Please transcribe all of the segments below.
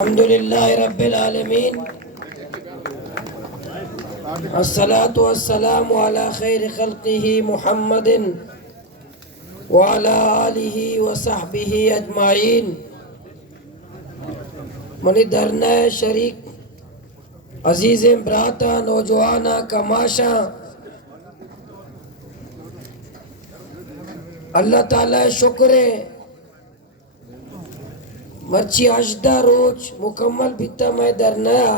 अल्हम्दुलिल्लाह रब्बिल आलमीन अस्सलातु वस्सलामु अला खैरि खल्क़िही मुहम्मदिन व अला आलिही व सहबिही अजमाइन। मनी दरना शरीक अजीज़ ब्राता नौजवाना कमाशा अल्लाह ताला शुक्र है मर्ची अजदा रोज मुकम्मल बिता मैं दरनया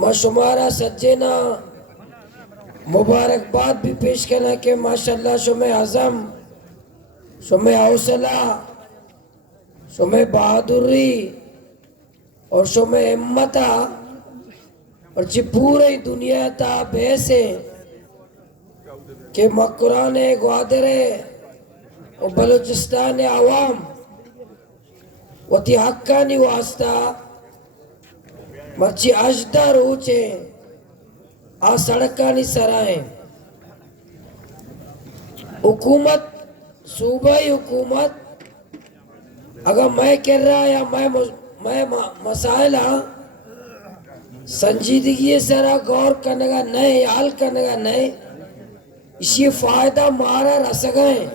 माशुमारा सज्जेना मुबारकबाद भी पेश करना के माशाल्लाह शुमे आज़म शुमे हौसला शुमे बहादुरी और शुमे हिम्मता और जी पूरी दुनिया ता बेसे के मकुरान ग्वादरे और बलूचिस्तान आवाम वती हक्कानी वास्ता मर्ची अजदा रोचे आ सड़कानी सराय हुकूमत सूबाई हुकूमत अगर मैं कर रहा या मैं मसाइला संजीदगी सरा गौर करने का नहीं हाल करने का नहीं इसी फायदा मारा रस गए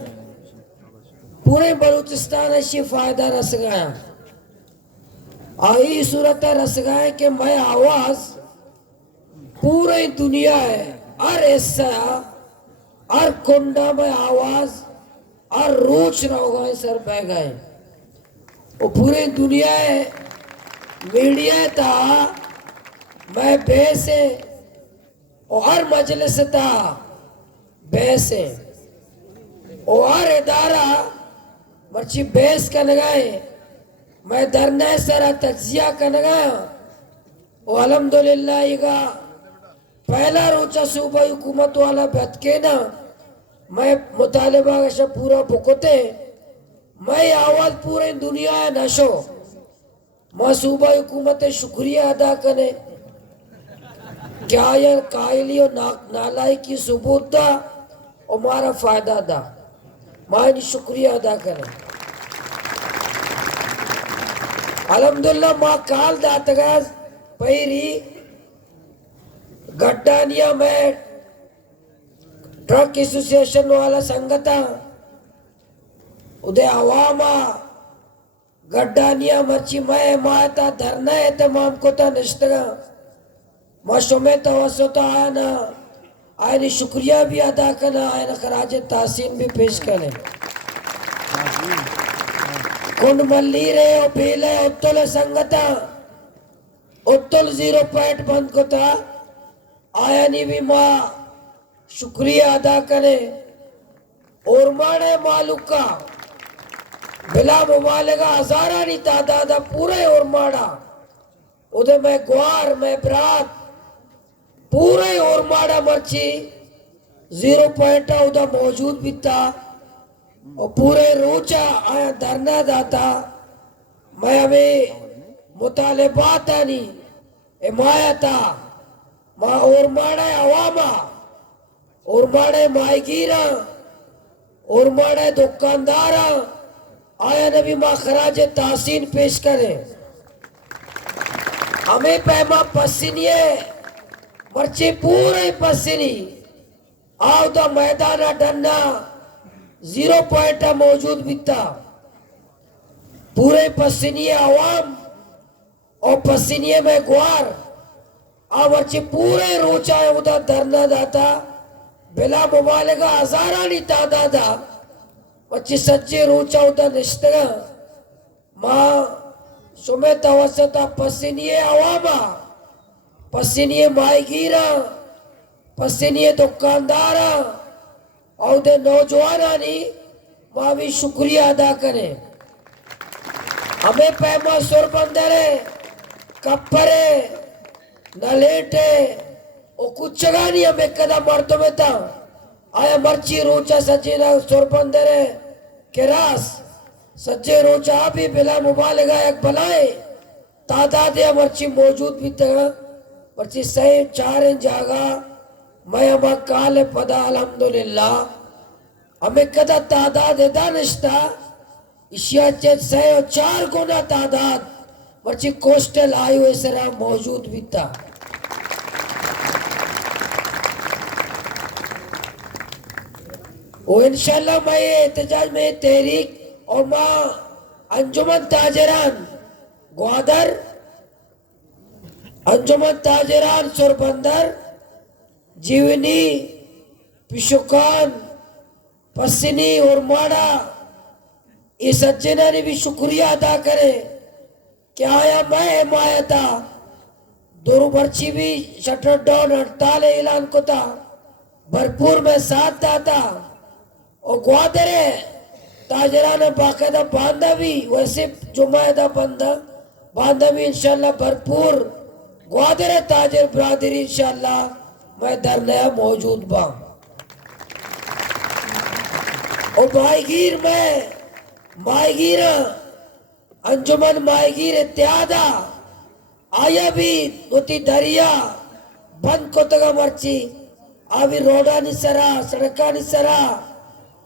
पूरे बलूचिस्तान इसी फायदा रस गया आई सूरत रस गए कि मैं आवाज पूरी दुनिया है हर हिस्सा हर कुंडा में आवाज हर रोच रहो गए सर बह गए वो पूरी दुनिया है मीडिया था मैं बेसे और हर मजलिस था बेसे और हर इदारा मर्ची बेस कर लगाए मैं धरने सरा तजिया कर लगाया और अल्हम्दुलिल्लाह का पहला रोचा सूबा हुकूमत वाला बतके ना मैं मुतालिबा का पूरा भुगते मैं आवाज पूरी दुनिया है नशो मैं सूबा हुकूमत शुक्रिया अदा करे क्या यार कायली और नालाई की सबूत दा और मारा फायदा दा मानी शुक्रिया अदा करें अल्हम्दुलिल्लाह माँ काल दातगाज पैरी गड्डानिया में ट्रक एसोसिएशन वाला संगता उदय आवामा गड्डानिया मर्ची मैं माता धरना है तमाम को ता निश्तगा माशो में तवसुता आना आयने शुक्रिया भी अदा करना आयने खराज तासीन भी पेश करें कुंड मल्ली रे और बेले उत्तल संगता उत्तल 0 पॉइंट बंद को था आयनी भी माँ शुक्रिया अदा करें और माने मालूका बिला मुबालिगा हजारा नहीं तादादा पूरे और माड़ा उधर मैं ग्वार मैं बरात पूरे और माड़ा मर्ची 0 पॉइंट उधर मौजूद भी था और पूरे रोचा आया धरना दाता मैं हमें मुतालिबात नहीं हिमायता माँ और माड़े अवामा और माड़े मायगीरा और माड़े दुकानदारा आया नबी माँ खराज तासीन पेश करें हमें पैमा पसीनिए मर्ची पूरे पसीनी आओ तो मैदाना डरना 0 पॉइंट मौजूद बिता पूरे पसीनिए आवाम और पसीनिए में ग्वार मर्ची पूरे रोचा है उधर धरना दाता बिला मुबालिगा हजारा नहीं तादादा मर्ची सच्चे रोचा उधर निश्तगा माँ सुमे तवसता पसीनिए आवामा पसीनिए मायगीरा पसीनिए दुकानदारा और दे नौजवाना नहीं माँ भी शुक्रिया अदा करें हमें पैमा सुरबंदरे कपरे नलेटे और कुछ जगह नहीं हमें कदा मर्दों में था आया मर्ची रोचा सच्चे सुरबंदरे के रास सच्चे रोचा भी बिला मुबालिगा एक बनाए तादाद मर्ची मौजूद भी था मर्ची सही 4 जागा मैं अमा काले पदा अल्हम्दुलिल्लाह हमें कदा तादाद दानिश्ता इशियाचे 104 गुना तादाद मर्ची कोस्टल हाईवे सरा मौजूद भी था। वो इंशाल्लाह मैं एहतजाज में तहरीक और माँ अंजुमन ताजरान ग्वादर, अंजुमन ताजरान सोरबंदर, जीवनी, पिशुकान, पसिनी और माड़ा इस सज्जना ने भी शुक्रिया अदा करे कि आया मैं हिमायता दुरुबर्ची भी शटर डाउन हड़ताल ऐलान को था भरपूर में साथ दाता और ग्वादरे ताजरा ने बाकायदा बांधा भी वैसे जुमायदा बांधा भी इंशाल्लाह भरपूर ग्वादरे ताजर बरादरी इंशाल्लाह मैं धरना मौजूद बा और माहीगीर में माहीगीर अंजुमन माहीगीर इत्यादा आया भी उती दरिया बंद को तगा मर्ची अभी रोडा निसरा सड़का निसरा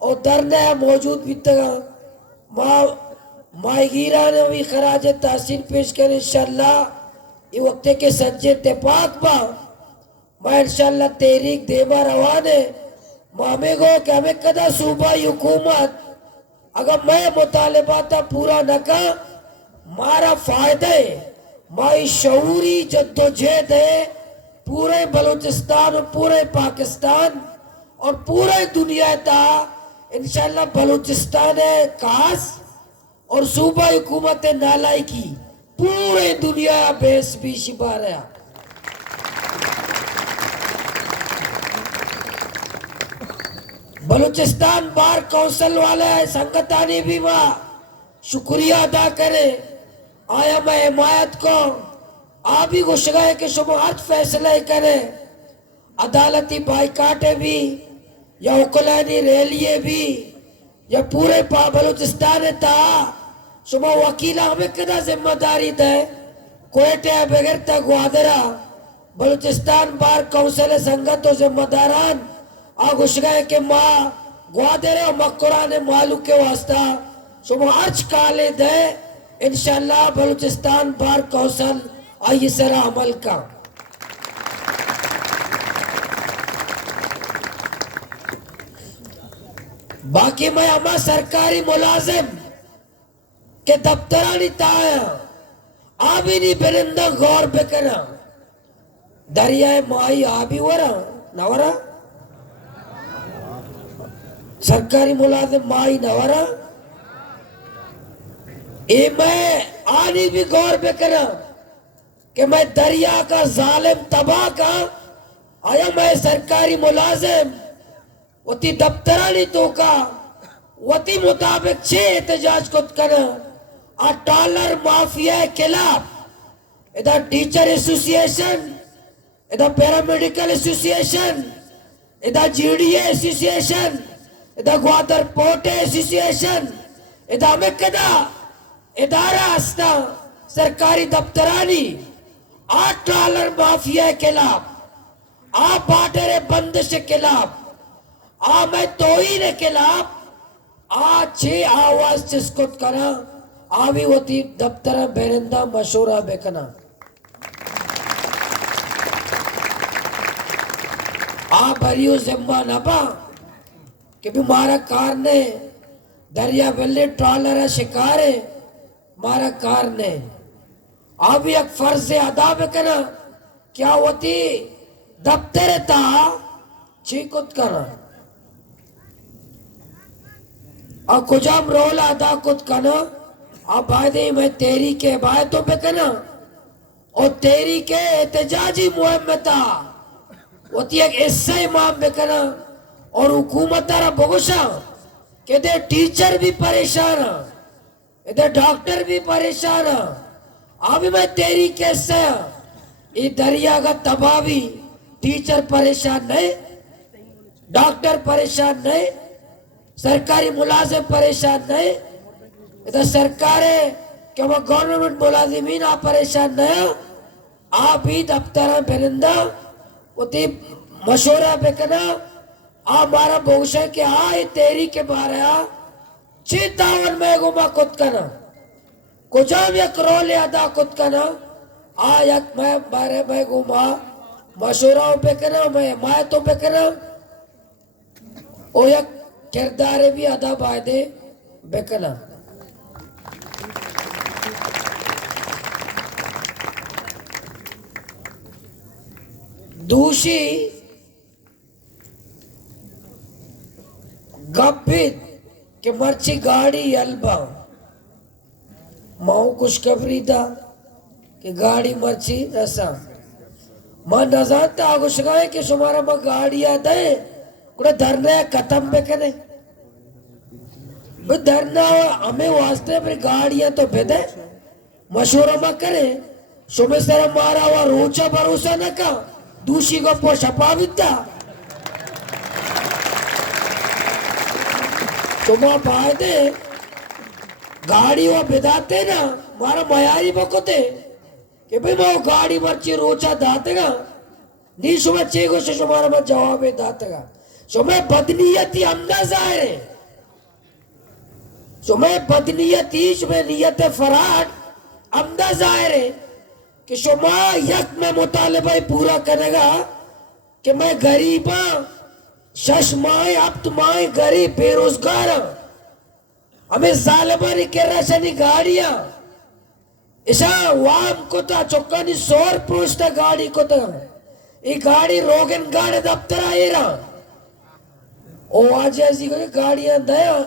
और धरना मौजूद भी तगा माहीगीरा ने भी खराज तहसीन पेश कर इंशाल्लाह ये वक्त के सज्जे इत्तेफाक बा मैं इंशाल्लाह तहरीक देमा रवाने मामे गो कि हमें कदा सूबाई हुकूमत अगर मैं मुतालिबाता पूरा न कर मारा फायदे माई शऊरी जद्दोजहद है पूरे बलूचिस्तान और पूरे पाकिस्तान और पूरे दुनिया था इंशाल्लाह बलूचिस्तान है खास और सूबा हुकूमत नालाई की पूरे दुनिया बेस भी शिबा रहा बलूचिस्तान बार कौंसिल वाले संगतानी भी वहाँ शुक्रिया अदा करे आया मैं हिमायत को आप ही घुस गए कि शुभ हर फैसले करे अदालती बाइकाटे भी या उकलानी रैलिये भी या पूरे बलूचिस्तान था शुभ वकीला हमें कितना जिम्मेदारी दे कोयटे बगैर तक ग्वादरा बलूचिस्तान बार कौंसिल संगत तो जिम्मेदारान आ घुस गए कि माँ ग्वादरे और मक्कुरा ने मालू के वास्ता शुभ अर्ज काले दे इंशाल्लाह बलूचिस्तान बार कौंसिल आई सरा अमल का बाकी मैं अमा सरकारी मुलाजिम के दफ्तरा नहीं ताया आबी नहीं बेरिंदा गौर बेकना दरियाए माई आबी वरा नवरा सरकारी मुलाजिम माई नवरा ए मैं आनी भी गौर बेकना कि मैं दरिया का जालिम तबाह का आया मैं सरकारी मुलाजिम वती दफ्तरानी तो का वती मुताबिक 6 एहतजाज को करना आ डॉलर माफिया के खिलाफ इधर टीचर एसोसिएशन इधर पैरामेडिकल एसोसिएशन इधर जीडीए एसोसिएशन इधर ग्वादर पोर्ट एसोसिएशन इधर में कदा इदारा हस्ता सरकारी दफ्तरानी $8 माफिया के खिलाफ आ बाडरे बंदिश के खिलाफ आ मैं तोहीन के खिलाफ आ 6 आवाज जिसको करा आवी होती दफ्तर बेरिंदा मशूरा बेकना आ भरियो जिम्मा नबा कि भी मारा कार ने दरिया वेले ट्रॉलर शिकार है मारा कार ने अब एक फर्ज अदा बेकना क्या होती दफ्तर था चीकुत करा और कुजाम रोल अदा कुत कना अब बायदे मैं तेरी के बायतों पे कना और तेरी के एहतजाजी मुहिम में था होती एक ऐसा इमाम में कना और हुकूमत तारा बगुशा के दे टीचर भी परेशान है इधर डॉक्टर भी परेशान है अभी मैं तेरी कैसे ये दरिया का तबाही टीचर परेशान नहीं डॉक्टर परेशान नहीं सरकारी मुलाजिम परेशान नहीं इधर सरकारें क्या वो गवर्नमेंट मुलाजिमीन आप परेशान नहीं आप भी दफ्तर बेरिंदा उती मशवरा बेकना आप हमारा भविष्य के हाँ तेरी के बारे चितावन में गुमा कुतकना कुजाम यक रोल यादा कुतकना आ यक मैं बारे में गुमा मशूरा पे करना मैं तो पे करना ओ यक किरदारे भी अदा बायदे बेकना दूसरी गप्पित के मर्ची गाड़ी अल्बा माऊ खुशखबरी था कि गाड़ी मर्ची रसा मां नजाता आगुशगाए कि शुमारा मां गाड़ियां दे कुड़ा धरना खत्म पे कने बे धरना हमें वास्ते पर गाड़ियां तो भेदे मशूरा मा करे शुमे सर मारा हुआ रोचा भरोसा न का दूसरी को पो छपा बिता तुम पाए गाड़ी वो बिदाते ना मारा मयारी बकोते कि भाई वो गाड़ी मर्ची रोचा दातेगा नी सुबह चेगो से तुम्हारा मत जवाब है दातेगा सुबह बदनीयती अंदाजा है सुबह बदनीयती सुबह नियत फराड अंदाजा है कि शुमा यक में मुतालिबा पूरा करेगा कि मैं गरीबा शशमाए अब तुम्हारे गरीब बेरोजगार हमें जालबानी के रशनी गाड़ियां ऐसा वाम को तो चौकानी सौर पुरुषता गाड़ी को तो ये गाड़ी रोगन गाड़ी दफ्तर आए रहा ओ आज ऐसी कोई गाड़ियां दया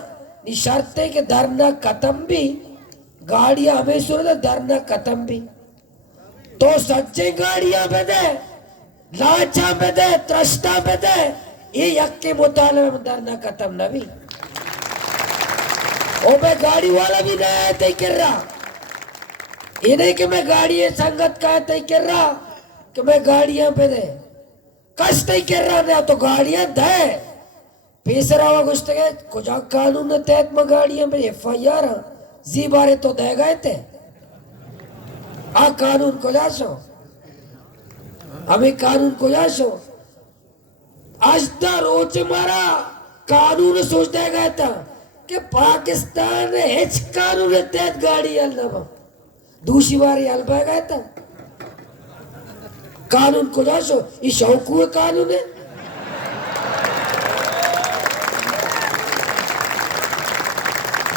नि शर्ते के धरना खत्म भी गाड़ियां हमें सुने धरना खत्म भी तो सच्चे गाड़ियां पे दे लाचा पे दे त्रस्ता पे दे ये यक के मुताले में धरना खत्म न भी ओ मैं गाड़ी वाला भी नहीं तय कर रहा ये नहीं कि मैं गाड़ी संगत का तय कर रहा कि मैं गाड़ियां पे दे कस तय कर रहा नहीं तो गाड़ियां दे पेसरा हुआ कुछ तक कुछ कानून तहत में गाड़ियां पे FIR जी बारे तो दे गए थे आ कानून को जासो हमें कानून को जासो आज दा रोज मारा कानून सोचता गया था कि पाकिस्तान हेच कानून तहत गाड़ी हल दूसरी बार हल पाया गया था कानून को जासो ये शौकू कानून है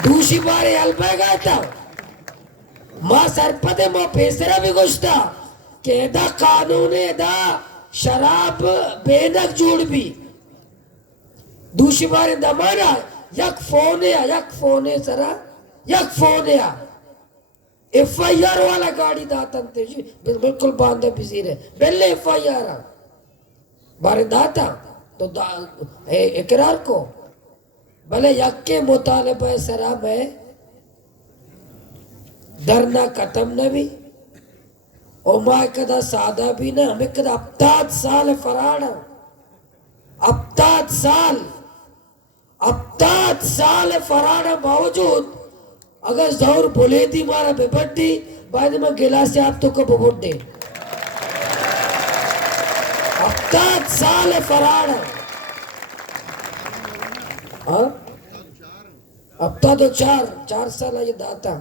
दूसरी बार हल पाया गया था मां सरपदे मां फेसरा भी गुस्ता कि एदा कानून एदा शराब बेनक जोड़ भी दूसरी बार दमाना यक फोन है सरा यक फोन है FIR वाला गाड़ी दातन ते जी बिल्कुल बांधे बिजी रहे पहले FIR बारे दाता तो इकरार को भले यक के मुतालिबे सरा में धरना खत्म न भी और माँ कदा सादा भी ना हमें कदा अब्ताद साल फराड़ अब्ताद साल फराड़ बावजूद अगर जौर बोले थी मारा बेबड्डी बाद में गिलास से आप तो कब बुड्ढे अब्ताद साल फराड़ हाँ अब्ताद तो चार साल ये दाता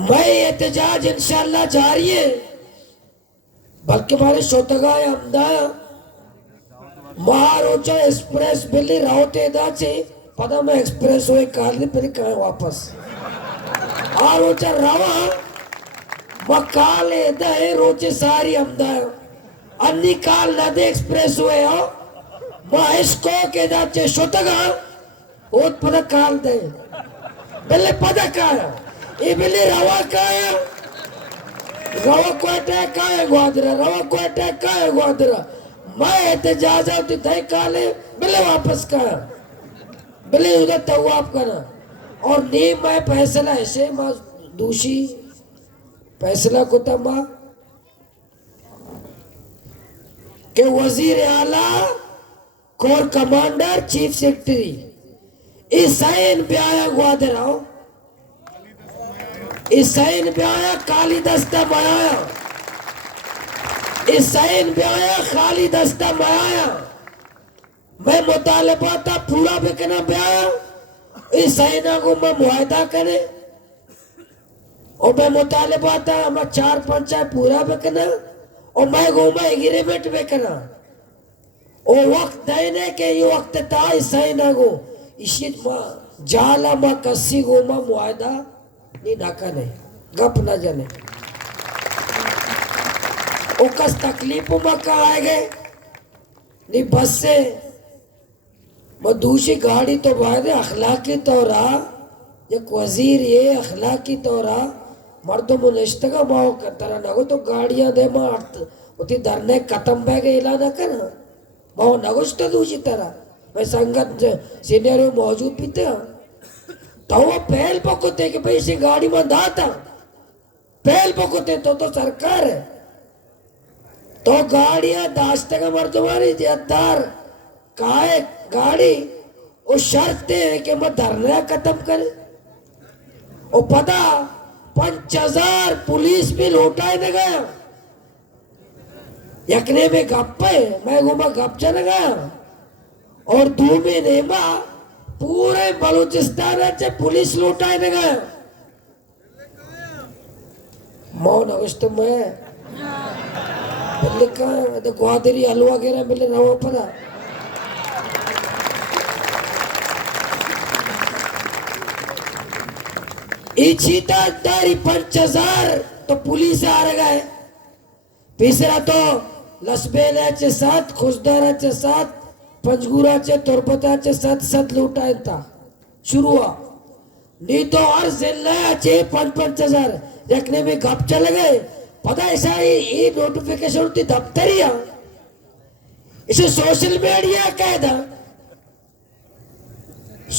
मैं एहतजाज इंशाल्लाह जारी है बल्कि हमारे शोतगा अमदाया महारोचा एक्सप्रेस बिल्ली रावते दाचे पता मैं एक्सप्रेस हुए काली पर कहे वापस आरोचा रावा मकाले दे रोचे सारी अमदाया अन्नी काल नदे एक्सप्रेस हुए हो इसको के दाचे शोतगा ओत पता काल दे बिल्ली पता काया ये बिल्ली रवा काया रवा को अटैक काया ग्वादरा रवा को अटैक काया ग्वादरा मैं एहतजाज होती थे काले बिल्ली वापस काया बिल्ली उधर तवाब करा और नी मैं फैसला ऐसे मां दूसरी फैसला को तमा के वजीर आला कोर कमांडर चीफ सेक्रेटरी ईसाइन ब्याया ग्वादरा ईसाइन ब्याया काली दस्ता माया ईसाइन ब्याया खाली दस्ता माया मैं मुतालबा था पूरा बिकना ब्याह इस सैना को मैं मुआयदा करे और मैं मुतालबा था हमारा 4-5 पूरा बिकना और मैं घूमा एग्रीमेंट बिकना और वक्त देने के ये वक्त था इस सैना को इसी जाला मा कसी गो मा मुआयदा नहीं डाकने गप न जाने ओ कस तकलीफ में कहा आए गए नहीं बस से मैं दूसरी गाड़ी तो बाद अखलाकी तौरा एक वजीर ये अखलाकी तौरा मर्दों मुनिश्त का माओ तरह नगो तो गाड़ियां दे मार्त उती धरने खत्म बह गए इला ना कर माओ नगोश तो दूसरी तरह मैं संगत सीनियर मौजूद भी थे तो वो पहल पकोते कि भाई इसी गाड़ी में दाता पहल पकोते तो सरकार है तो गाड़ियां दास्ते का मर्दवारी जद्दार काहे गाड़ी वो शर्त है कि मैं धरना खत्म करे और पता 5000 पुलिस भी लौटाए न गया यकने में गप्पे मैं घूमा गप चल गया और दूमे नेमा पूरे बलूचिस्तान से पुलिस लौटाए न गया मौन अगस्त में लिखा तो ग्वादरी हलवा गिरा मिले रहो पता इचीता दारी 5000 तो पुलिस आ रहा है तीसरा तो लसबेलाचे साथ खुशदाराचे साथ पंजगुराचे तुरबताचे साथ लुटायन था शुरू हुआ नहीं तो हर जिल्ह्याचे 5,000 रखने में गप चल गए पता ऐसा ये नोटिफिकेशन होती दफ्तरिया इसे सोशल मीडिया कह था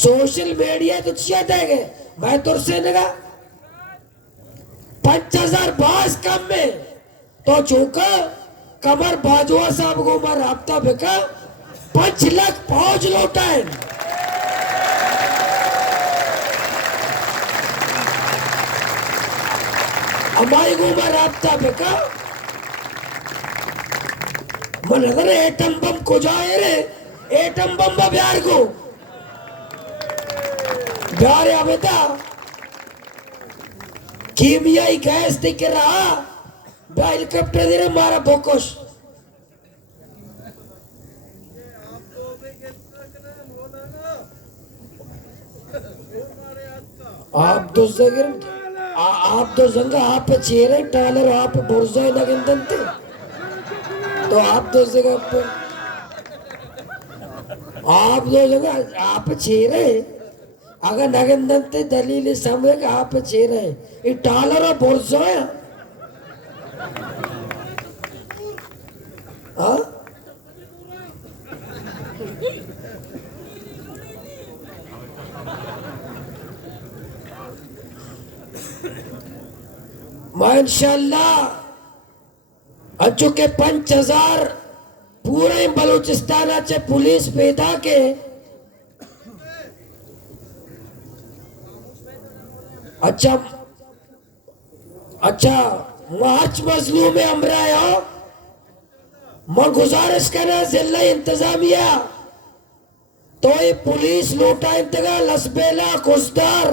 सोशल मीडिया तो चाहता है मैं तुरसे लगा 5,000 बास कम में तो चौका कमर बाजवा साहब को मार राब्ता बेका 5 लाख फौज लौटाए हमारी को मार राब्ता बेका मन अगर एटम बम को जाए रे एटम बम बिहार को बिहार आवेदा कीमियाई गैस दिख रहा हेलीकॉप्टर दे रहा मारा बोकोश आप तो जंगा आप चेहरे टालर आप बुर्जा नगिंदंते तो आप तो जगह पर आप दो जगह आप चेहरे अगर नगिंदंते दलील समझ के आप चेहरे ये टालर और बुर्जा है हाँ माशाअल्लाह अचो के 5,000 पूरे बलूचिस्तानाचे पुलिस पैदा के अच्छा मार्च मजलूम में अमरा हो मैं गुजारिश करना जिला इंतजामिया तो ये पुलिस लोटा इंतगा लसबेला खुशदार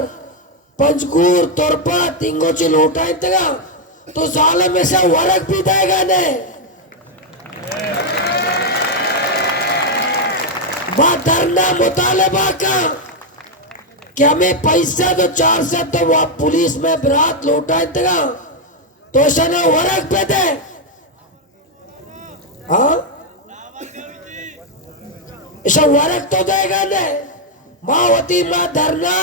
पंजगूर तोरपा तिंगोची लोटा इंतगा तो जालिम में से वरक भी देगा ने धरना मुतालबा का कि हमें पैसा तो 4 से तो वो पुलिस में बरात लौटा इंतगा तो ऐसा ना वरक पे दे हाँ ऐसा वरक तो देगा ने मावती माँ धरना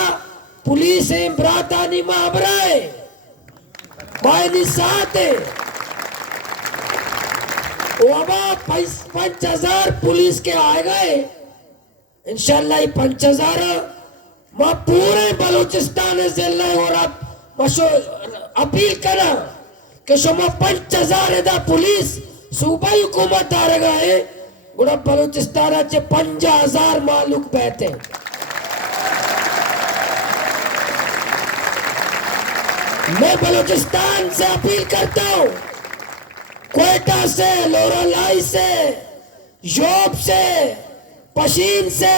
पुलिस बरातानी माँ अबराए मायनी साथ है वबा 5,000 पुलिस के आए गए इंशाल्लाह 5,000 माँ पूरे बलूचिस्तान जिले और आप अपील करा कि शुमा 5,000 दा पुलिस सूबाई हुकूमत आ रहा है गुड़ा बलूचिस्तान चे 50,000 मालूक बैठे मैं बलूचिस्तान से अपील करता हूँ क्वेटा से लोरालाई से योब से पशीन से,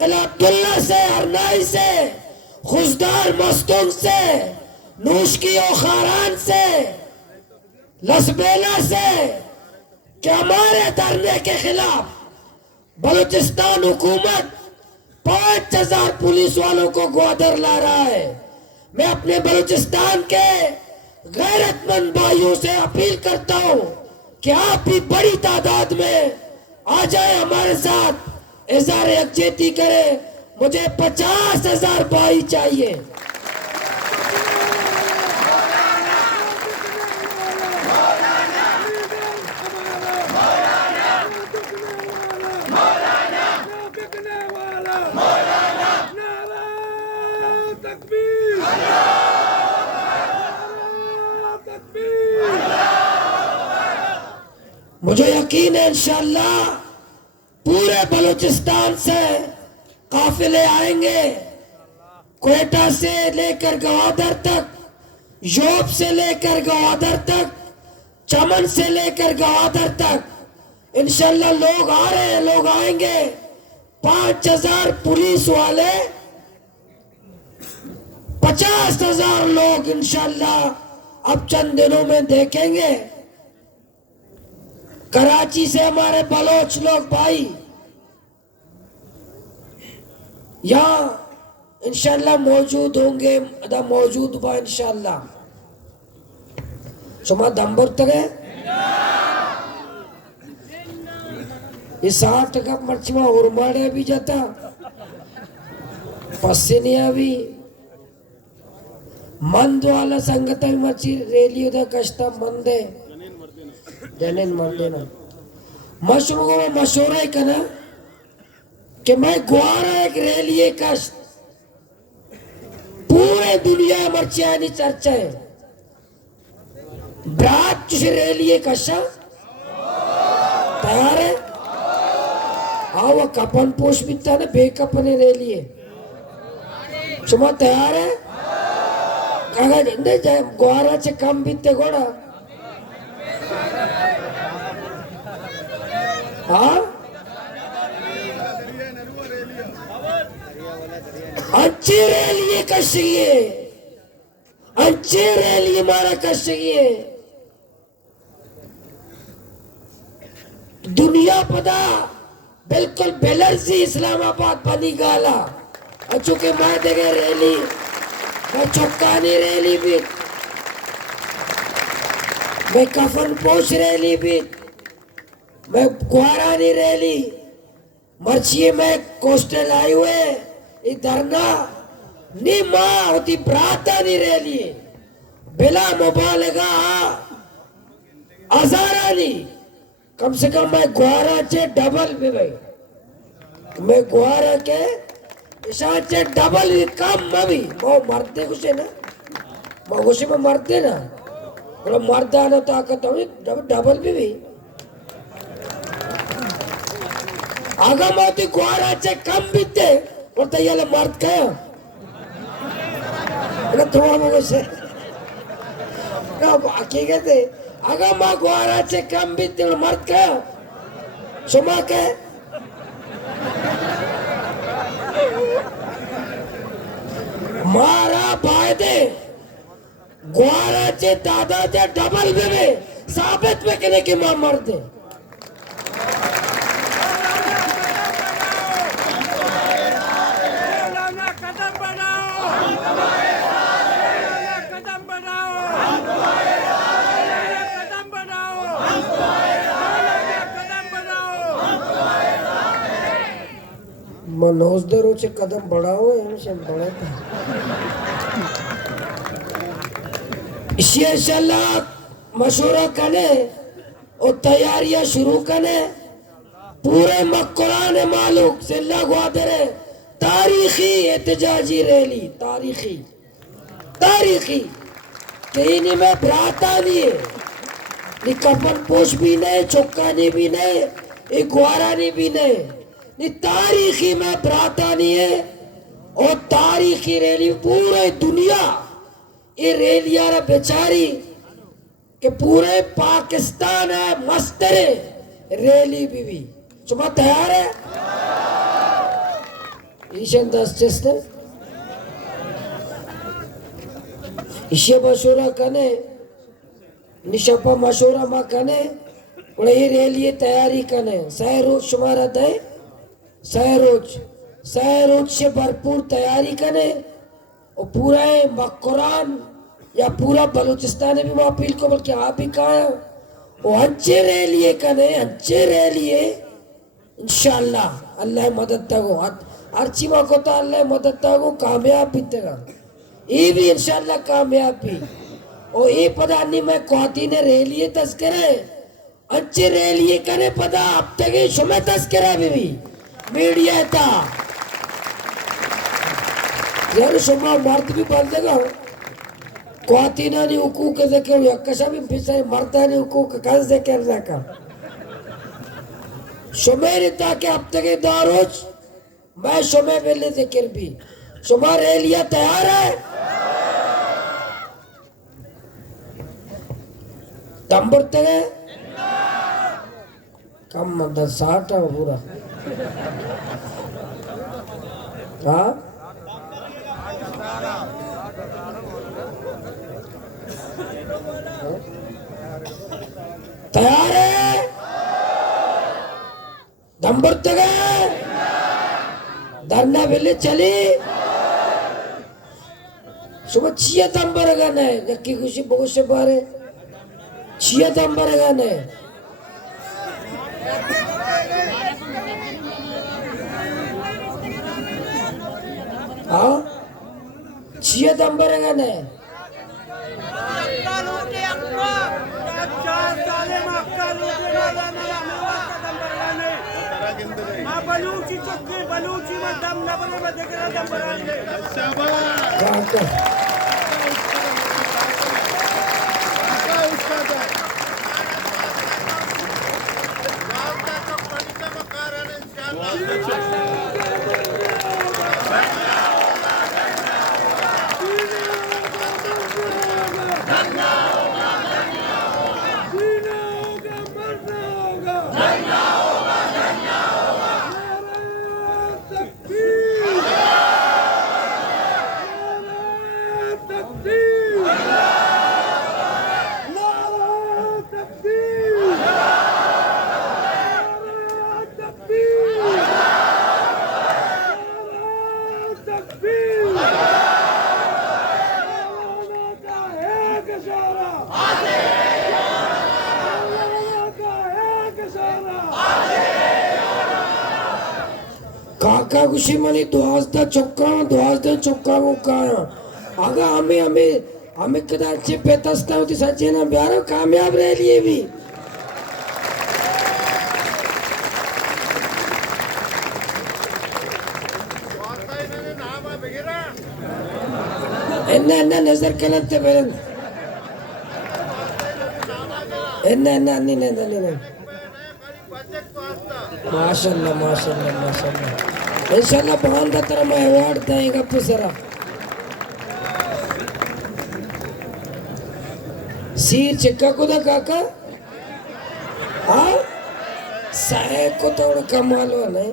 कलातुल्ला से, अरनाई से, खुशदार मस्तूम से, नूशकी और खारान से, लसबेला से, कि हमारे धरने के खिलाफ बलूचिस्तान हुकूमत 5000 पुलिस वालों को ग्वादर ला रहा है। मैं अपने बलूचिस्तान के गैरतमंद भाइयों से अपील करता हूं कि आप भी बड़ी तादाद में आ जाए, हमारे साथ इज़हार यकजहती करें। मुझे 50,000 भाई चाहिए। मुझे यकीन है इंशाअल्लाह पूरे बलूचिस्तान से काफिले आएंगे, क्वेटा से लेकर गवादर तक, योब से लेकर गवादर तक, चमन से लेकर गवादर तक। इंशाअल्लाह लोग आ रहे हैं, लोग आएंगे। 5000 पुलिस वाले, 50,000 लोग इंशाअल्लाह अब चंद दिनों में देखेंगे। कराची से हमारे बलोच लोग भाई यहाँ इंशाअल्लाह मौजूद होंगे, मौजूद हुआ इंशाअल्लाह। सुमा दम्बर तक है ये 60 टका मर्चमा उर्माड़े भी जाता पस्से नहीं अभी मंद वाला संगत भी मर्ची रेली उधर कश्ता मंदे जनेन मर्दे ना मशरूम को मशोरा ही करना कि मैं ग्वारा एक रेलिए कश्त पूरे दुनिया मर्चिया नहीं चर्चा है। ब्रात चुसे रेलिए कशा तैयार है। हाँ वो कपन पोष भी था ना बेकपने रेलिए सुमा तैयार है। कागा नहीं जाए ग्वारा से कम बीते घोड़ा हाँ अच्छे रैली कशिए, अच्छे रैली मारा कशिए। दुनिया पता बिल्कुल बेलर्जी इस्लामाबाद बनी गाला चूंकि मैं देखे रैली मैं चौकानी रैली भी मैं कफन पोष रैली भी मैं ग्वारानी रैली मर्चिए में कोस्टल आई हुए धरना नी माँ होती प्राता नहीं रैली बिला मुबालगा हजारा नहीं कम से कम मैं ग्वारा चे डबल भी भाई मैं ग्वारा के इशाचे डबल भी कम मवी वो मरते कुछ है ना वो कुछ में मरते ना बोला मर्दा ना ताकत हो डबल भी आगा मोती ग्वारा चे कम बीते और तो ये मर्द कया थोड़ा मोको से हकीकत है आगा माँ ग्वारा चे कम बीते और मर्द कया सुमा के मारा फायदे ग्वारा चे दादा चे डबल में साबित में कहने की माँ मर्द है। मनोज दरों से कदम बढ़ाओ इनसे बढ़ाता इसी इंशाल्लाह मशवरा करने और तैयारियां शुरू करने पूरे मक्कुरान मालूक से लगवा दे तारीखी एहतजाजी रैली तारीखी तारीखी कहीं में भ्राता नहीं है नी कफन पोष भी नहीं चौकानी भी नहीं ग्वारानी भी नहीं नी तारीखी में भ्राता नहीं है और तारीखी रैली पूरे दुनिया ये रैली यार बेचारी के पूरे पाकिस्तान है मस्तरे रैली भी शुमा तैयार है ईशन दस्ते इशे मशूरा कने निशपा मशूरा मा कने उड़े रेलिए तैयारी कने सहरोज शुमारा दे सहरोज से भरपूर तैयारी कने और पूरा मकुरान या पूरा बलूचिस्तान भी मैं अपील को बल्कि आप भी कहा है वो अच्छे रेलिए कने अच्छे रेलिए इंशाल्लाह अल्लाह मदद तगो अर्ची मा को तो अल्लाह मदद तगो कामयाब भी तेगा ये भी इंशाल्लाह कामयाब भी और ये पता नहीं मैं कौती ने रेलिए तस्करे अच्छे रेलिए करे पता अब तक ये शुमे तस्करा भी मीडिया था यार शुमा मर्द भी बन देगा कौती ना नहीं हुकूक से क्यों या कशा भी फिर मरता नहीं हुकूक कल से करना का शुमे रिता के अब तक ये दारोज मैं शुमे बेले जिक्र भी शुमा रेलिया तैयार है दम है कम मतलब 60 है पूरा हाँ तैयार है दम है धरना बेले चली सुबह 6 नंबर गाना है जबकि खुशी बहुत से बारे 6 नंबर गाना है हाँ 6 नंबर गाना है बलूची चक्की बलूची में दम न बने में देख रहा दम बनाने काका खुशी मनी दुआसदा चौका वो कहा आगा हमें कदाचित पेतस्ता होती सच्चे ना प्यारो कामयाब रह लिए भी इन्ना नजर कलते बेरन इन्ना नहीं माशाल्लाह इंशाल्लाह बहान का तरह मैं अवार्ड देगा पुसरा सीर चिक्का को दा काका हाँ साहे को तो कमाल हो नहीं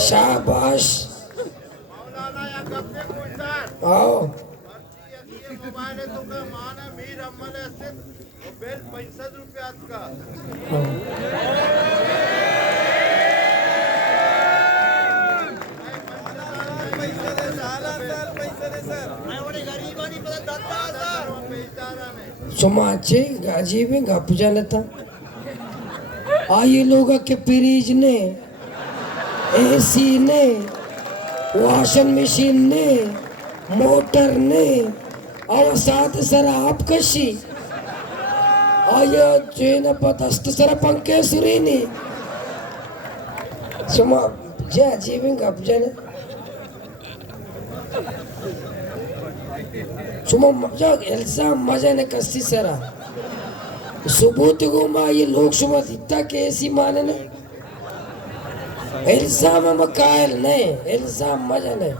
शाबाश आओ समाचे गाजी में गप जाने था आये लोग के फ्रिज ने एसी ने वॉशिंग मशीन ने मोटर ने और साथ शराब कशी आया जेन पतस्त सर पंखे सुरीनी सुमा जे जीवन गप जाने सुमा मजा एल्सा मजा ने कस्ती सरा सबूत गुमा ये लोकसभा दिता केसी मानने इल्जाम मकायल नहीं इल्जाम मजा नहीं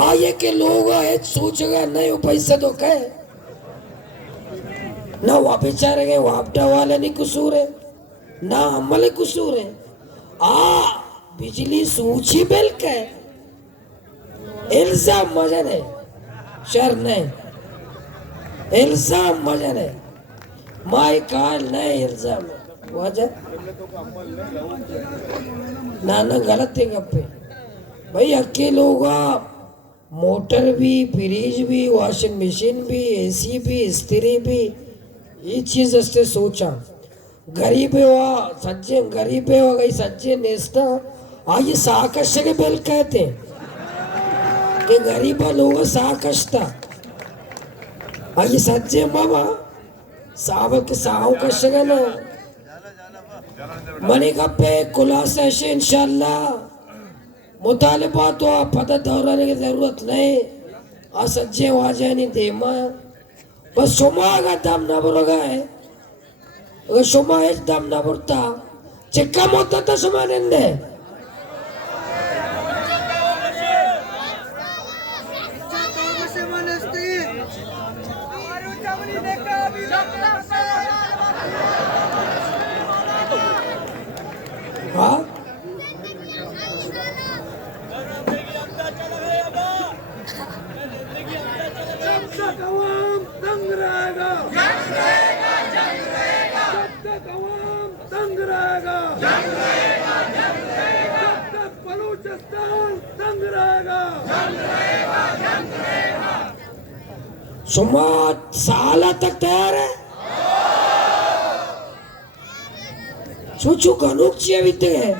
आये के लोग आए सोचेगा नहीं वो पैसा तो कहे ना वहाँ बेचारे गए वापडा वाले नहीं कसूर है ना अमल कसूर है बिजली सूची बिल के इल्जाम मजा नहीं शर नहीं इल्जाम मजा नहीं माई काल नहीं इल्जाम वजह ना गलत है गप्पे भाई अकेले होगा मोटर भी फ्रिज भी वॉशिंग मशीन भी एसी भी इस्त्री भी ये चीज असते सोचा गरीब हुआ सज्जे गरीब हो गई सज्जे नेस्ता ये साकश के बिल कहते कि गरीब लोग साकशता ये सज्जे मामा सावक साव कशगन मनी कप्पे खुलासा से इंशाल्लाह मुतालिबा तो पता दोहराने की जरूरत नहीं सज्जे वाजे नहीं देमा बस शुमा का दम न बरोगा है अगर शुमा है दम न बरता चिक्का मोता तो शुमा निंदे हाँ शुमा साल तक तैयार है सोचो गनुक चेवित है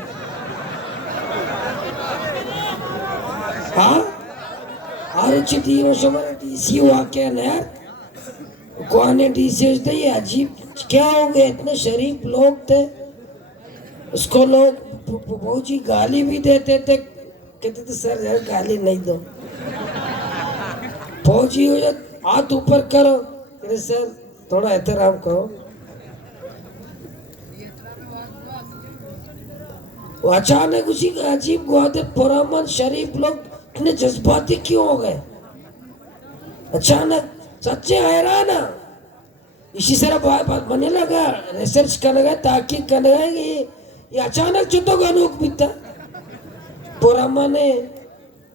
हाँ और चिट्ठी वो शुमा डीसी वाक्य न यार कौन है डीसी थे ये अजीब क्या हो गए इतने शरीफ लोग थे उसको लोग बहुत गाली भी देते थे कहते थे सर यार गाली नहीं दो फौजी हो जाए हाथ ऊपर करो अरे सर थोड़ा एहतराम करो वो अचानक उसी अजीब गुआदत पुरामन शरीफ लोग इतने जज्बाती क्यों हो गए अचानक सच्चे हैरान इसी तरह बनने लगा रिसर्च करने लगा ताकीद करने लगा ये अचानक जो तो गनुक बीता पुरामने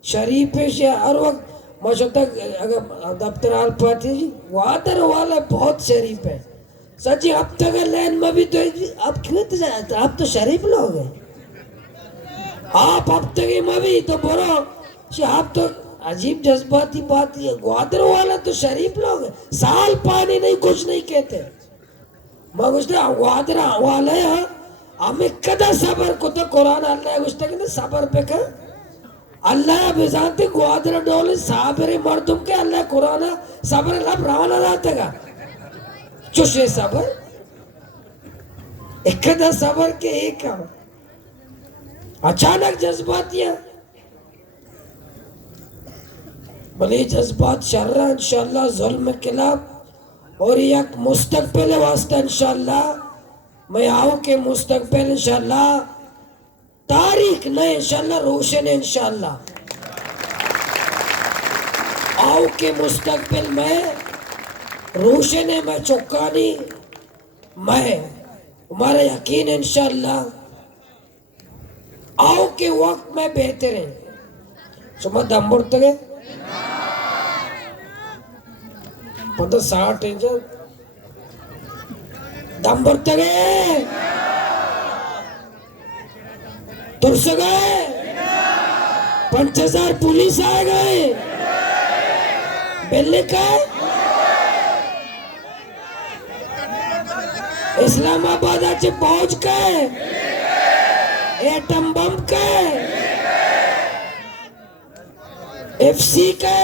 शरीफ से हर वक्त मौसम तक अगर दफ्तर आल पाती वादर वाला बहुत शरीफ है सच्ची अब तक लाइन में भी तो अब क्यों तो आप तो शरीफ लोग हैं आप अब तक में भी तो बोलो आप तो अजीब जज्बाती बात है ग्वादर वाला तो शरीफ लोग है साल पानी नहीं कुछ नहीं कहते मगर ग्वादर वाले हमें कदा सबर को तो कुरान अल्लाह कुछ तक सबर पे कर अल्लाह बेजानते ग्वादर डोले साबरे मर्दुम के अल्लाह कुरान सबर लब राना रहता का चुशे सबर एक कदा सबर के एक अचानक जज्बातियां भले जज्बात शर्रा इंशाल्लाह जुल्म के खिलाफ और एक मुस्तकबिल वास्ता इंशाल्लाह मैं आऊँ के मुस्तकबिल इंशाल्लाह तारीख नहीं इंशाल्लाह रोशन इंशाल्लाह आऊँ के मुस्तकबिल में रोशन है मैं चौकानी मैं हमारा यकीन इंशाल्लाह आओ के वक्त में बेहतर है सुबह दम बुड़ते गए पता 60 इंच दम बुड़ते गए तुरस गए 5000 पुलिस आ गए बिल्ली का इस्लामाबाद आज पहुंच गए एटम बम के एफसी के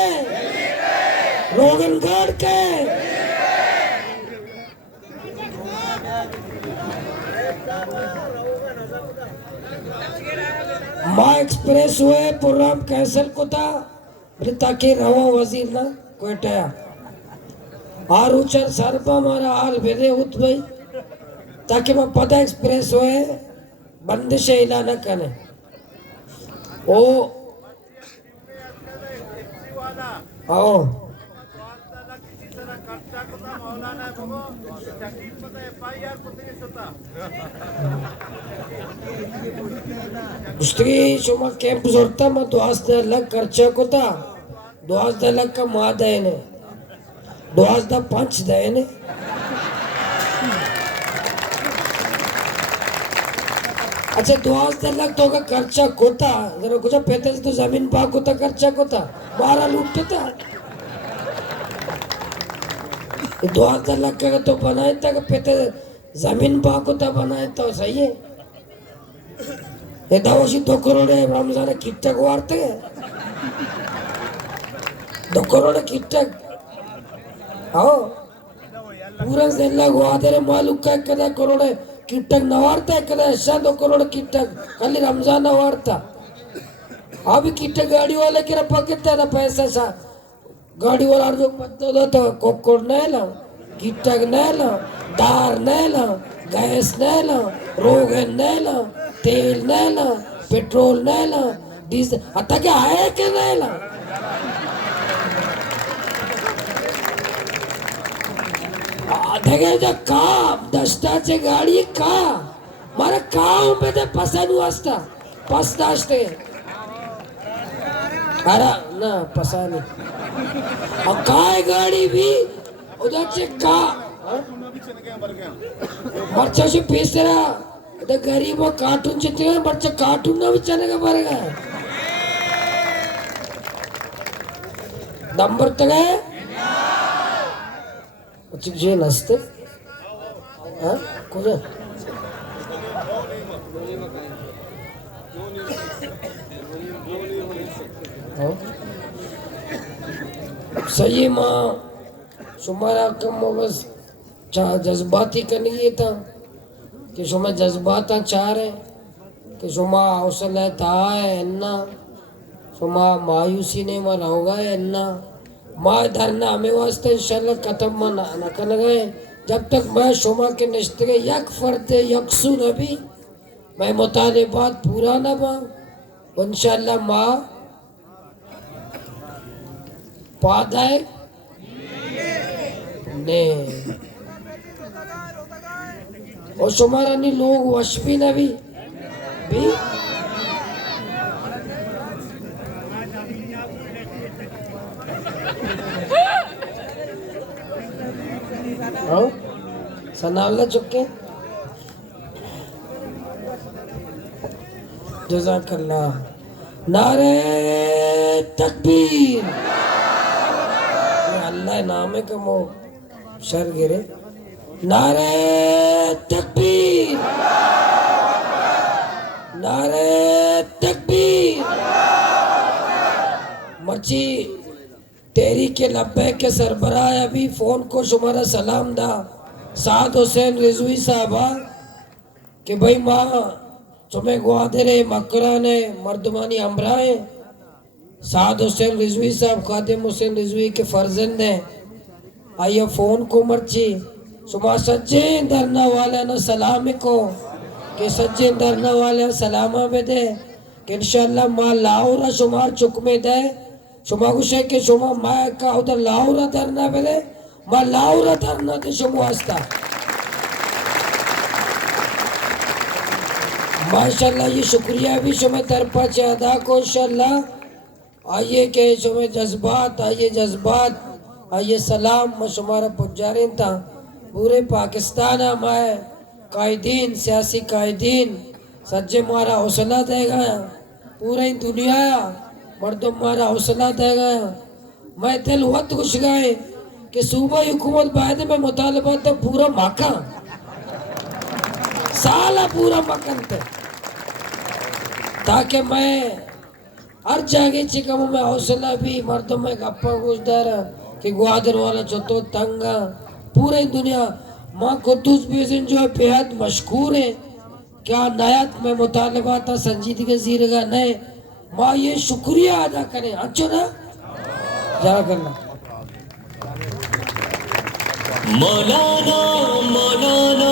रोगनगढ़ के माँ एक्सप्रेस हुए प्रोग्राम कैंसिल को था ताकि रवा वजीर ना कोयटा और उचर सर पर हमारा हाल भेदे उत भाई ताकि मैं पता एक्सप्रेस हुए बंदिश इला न कने ओ आओ दुसरी शुमा कैंप जोड़ता मैं 2000 खर्चा को था 2000 का मा देने 2005 देने अच्छा 2000 तो का खर्चा कोता जरा कुछ पैसे तो जमीन पा कोता खर्चा कोता 12 लूटते था 2000 का तो बनाए था पैसे जमीन पा कोता बनाए तो सही है ये दावशी 2 करोड़ रमजान किट्टक वारते 2 करोड़ किट्टक आओ पूरा जिल्ला गोवादरे मालूम का कदा करोड़ किट्टक न वारता कदा ऐसा 2 करोड़ किट्टक खाली रमजान वारता अभी किट्टक गाड़ी वाले के पकड़ता था पैसा सा गाड़ी वाला जो पत्तो तो कोकोड़ नहीं ला किट्टक नहीं ला दार नहीं ला गैस नहीं ला रोगन नहीं ला तेल नहीं ला पेट्रोल नहीं ला डीजल आता क्या है कि नहीं ला देखे का दस्ताचे गाडी का मला का उमेदे पसानु असता पाच असते अरे ना पसानी काय गाडी भी उधरचे का मरचाशी पेसरा इधर गरीबों कार्टून चित्र बच्चे कार्टून ना बिचारे का बरेगा नंबर तक है जे नसते कुछ सही माँ शुमारा कम बस जज्बाती करनी ये था कि शुमा जज्बात चाह रहे कि शुमा हौसला था है अन्ना शुमा मायूसी ने मर होगा है अन्ना माँ धरना हमें वास्ते इंशाल्लाह खत्म न कर गए जब तक मैं शुमा के निश्ते यक फरते यकसू नबी मैं मुतालिबात पूरा न पाऊँ इंशाल्लाह माँ पादाए ने और शुमारा नहीं लोग वशपी नबी भी सनाल्ला चुके जज़ाकल्लाह नारे तकबीर अल्लाह नाम का मो शर गिरे नारे तकबीर नारे तकबीर मर्ची तेरी के लब्बे के सरबराह अभी फोन को शुमारा सलाम दा साद हुसैन रिजवी साहबा कि भाई माँ तुम्हें ग्वादरे मकरा ने मर्दमानी अमराए साद हुसैन रिजवी साहब खादिम हुसैन रिजवी के फर्जंद हैं आइए फोन को मर्ची सुबह सज्जे धरना वाले न सलाम को कि सज्जे धरना वाले सलामा में दे कि इंशाल्लाह माँ लाहौरा शुमार चुक में दे शुमा कुछ है कि शुमा माँ का उधर लाहौरा धरना में दे माँ लाहौरा धरना दे शुमा वास्ता माशाल्लाह ये शुक्रिया भी शुमा तरफा से अदा को इंशाल्लाह आइए के शुमा जज्बात आइए सलाम मैं शुमारा पुजारिन था पूरे पाकिस्तान हमारे कायदीन सियासी कायदीन सज्जे मारा हौसला देगा पूरी दुनिया मर्दों मारा हौसला देगा मैं दिल वक्त खुश गए कि सूबा हुकूमत बाद में मुतालबा तो पूरा मका साला पूरा मकन थे ताकि मैं हर जगह चिकम में हौसला भी मर्दों में गप्पा गुजदार कि ग्वादर वाला चौथो तंगा पूरी दुनिया माँ कुद्दूस बेसिन जो है बेहद मशहूर है क्या नायत में मुतालबा था संजीदगी जीरगा नए माँ ये शुक्रिया अदा करें अच्छा ना जा करना मौलाना मौलाना